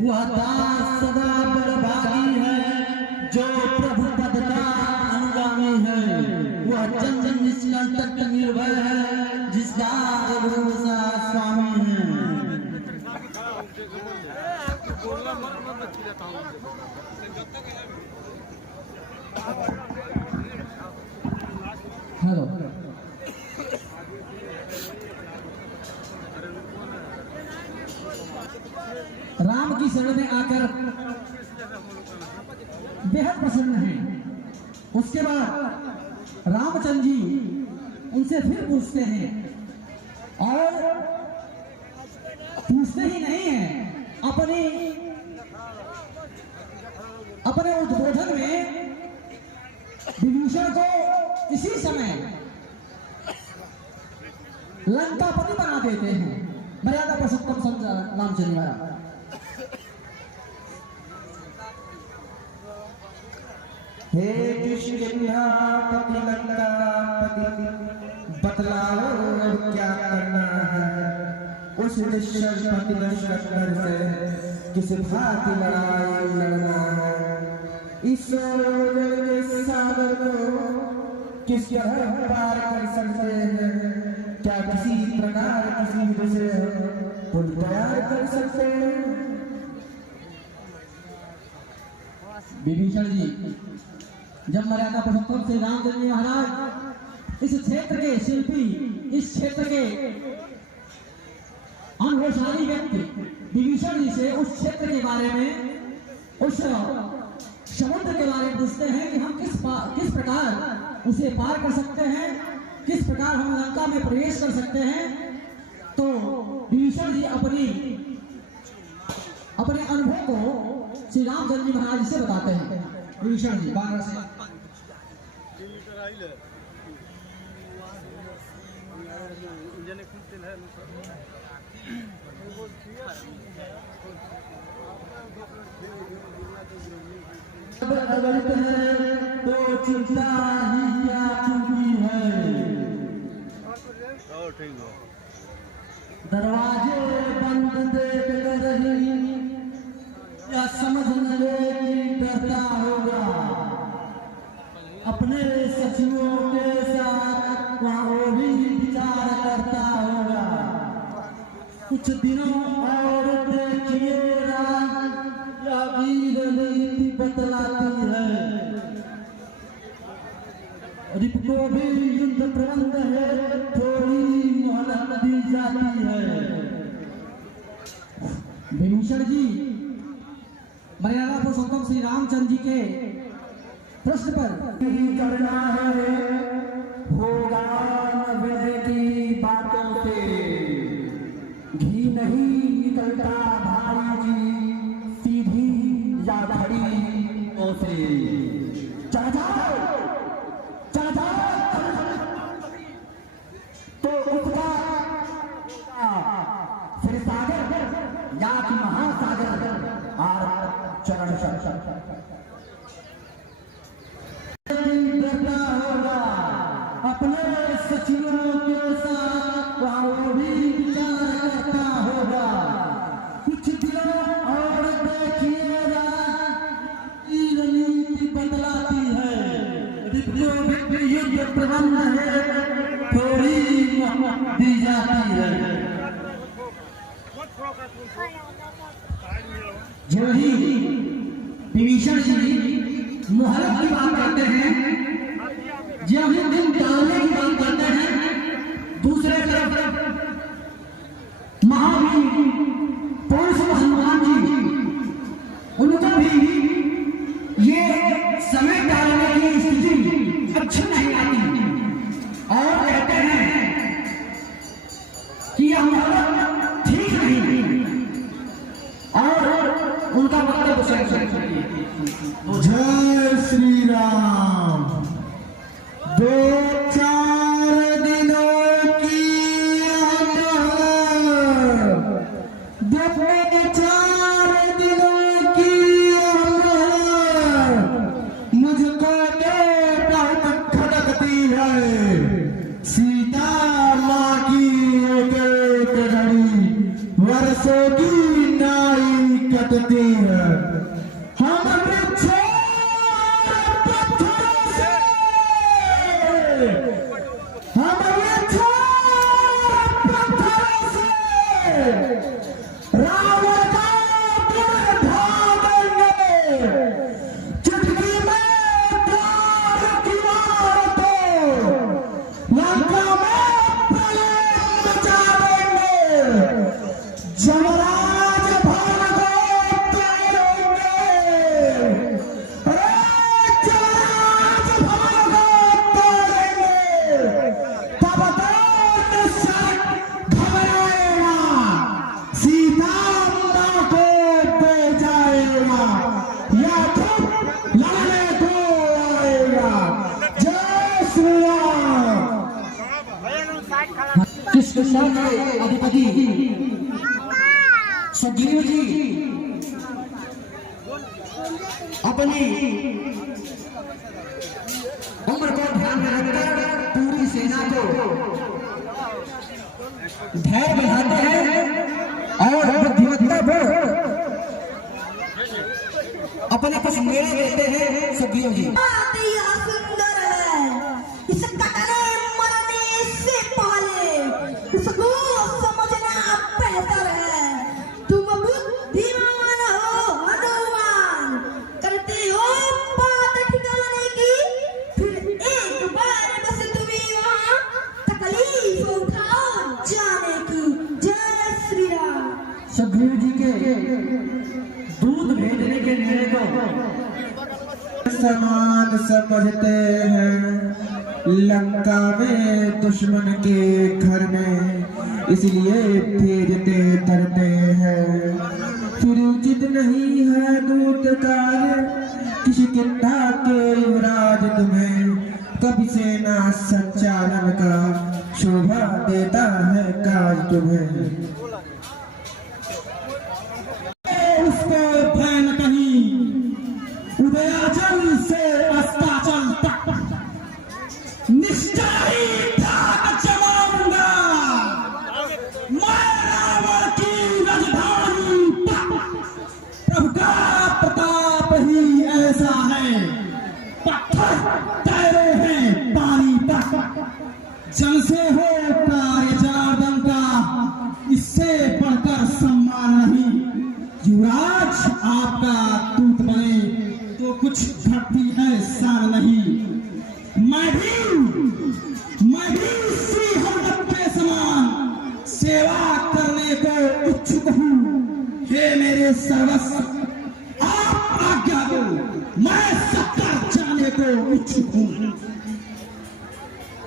वह दास सदा बड़भागी है जो प्रभु पद का अनुगामी है। वह चंचल निष्कल तट निर्भय है जिसका भरोसा स्वामी है। हेलो, राम की शरण में आकर बेहद प्रसन्न हैं। उसके बाद रामचंद्र जी उनसे फिर पूछते हैं और पूछते ही नहीं है, अपने उद्बोधन में विभीषण को इसी समय लंकापति बना देते हैं। मर्यादा पुरुषोत्तम संत रामचंद्र महाराज। हे कृष्ण बतलाओ अब क्या करना है। उस निश्चल लश्कर से किस भांति लड़ाई लड़ना है। इस सागर को किस तरह पार कर सकते हैं। क्या किसी प्रकार किसी विधि से पुल तैयार कर सकते हैं। विभीषण जी जब मर्यादा पुरुषोत्तम श्री रामचंद्र जी महाराज इस क्षेत्र के शिल्पी, इस क्षेत्र के अनुभवशाली व्यक्ति विभीषण जी से उस क्षेत्र के बारे में, उस समुद्र के बारे में पूछते हैं कि हम किस प्रकार उसे पार कर सकते हैं, किस प्रकार हम लंका में प्रवेश कर सकते हैं। तो विभीषण जी अपने अनुभव को श्री रामचंद्र जी महाराज से बताते हैं। विभीषण जी बारह से तो चिंता ही क्या चुकी है। दरवाजे बंद देख कर ही या समझ न ले कि डरता होगा। अपने सचिवों के साथ वहाँ वो भी विचार करता होगा। कुछ दिनों और देखिएगा या वीर नीति बतलाती है। रिप को भी युद्ध प्रबंध है, थोड़ी मोहलत दी जाती है। विभीषण जी मर्यादा पुरुषोत्तम श्री रामचंद्र जी के प्रश्न पर नहीं करना है, होगा न विनय की बातों से। घी नहीं निकलता भाई जी सीधी या खड़ी ओ से। चढ़ जाओ तो उसका फिर सागर या कि महासागर और चरण डरना होगा। अपने सचिवों के साथ वो भी विचार करता होगा। कुछ दिनों और देखिएगा नीति बदलाती है। युद्ध प्रबंध है, थोड़ी दी जाती है। जो ही विभीषण जी मोहल्लत की बात करते हैं, जब हम दिन डालने की बात करते हैं, दूसरे तरफ महावीर पुरुष हनुमान जी उनको भी ये समय डालने की स्थिति अच्छी नहीं आती और कहते हैं कि हमारा ठीक नहीं और उनका मतलब जय श्री राम। 2-4 दिनों की 2-4 दिनों की मुझको बहुत खटकती है। सीता माँ की एक घड़ी वर्षों की नाई के तीर हमारे पत्थरों से हमारे पत्थरों से रावण का पुनः ढा देंगे। चुटकी में द्वार की इमारतों लंका में प्रलय मचा देंगे। जमराज भागो तैरोगे, जमराज भागो तैरेंगे। तब तक सर घबराएगा, सीता माँ को दे जाएगा या खुद लड़ने को आएगा। जय श्री राम। किसके अधिपति सुग्रीव जी अपनी उम्र को ध्यान में रखकर पूरी सेना को धैर्य बढ़ाते हैं और बुद्धिमत्ता को अपने कुछ निर्णय लेते हैं। सुग्रीव जी सुंदर है, इसे कटने मरने से पहले इसको समझना बेहतर है। तुम बुद्धिमान हो, हनुमान, करते हो बात ठिकाने की, फिर एक बार बस तुम्हें वहाँ तकलीफ उठाओ जाने की। जय श्री राम। सुग्रीव जी के दूध भेजने के निर्णय को समान समझते हैं। लंका में दुश्मन के घर में इसलिए भेजते करते हैं। फिर उचित नहीं है दूत कार्य किसी किंता के युवराज तुम्हें। कभी सेना संचालन का शोभा देता है काज तुम्हें। उसको भय न कहीं उदयाचल से अस्ताचल तक निश्चय ही त्याग जमाऊंगा मैं रावण की राजधानी तक। प्रभु का प्रताप ही ऐसा है, पत्थर तैरे हैं पानी तक। जन से हो कार्य जनार्दन का, इससे बढ़कर सम्मान नहीं। युवराज आपका दूत बने तो कुछ घटती है शान नहीं। मैं भी श्री हनुमत के समान सेवा करने को इच्छुक हूँ। हे मेरे सर्वस्व आप आज्ञा दो, मैं सबका जाने को इच्छुक हूँ।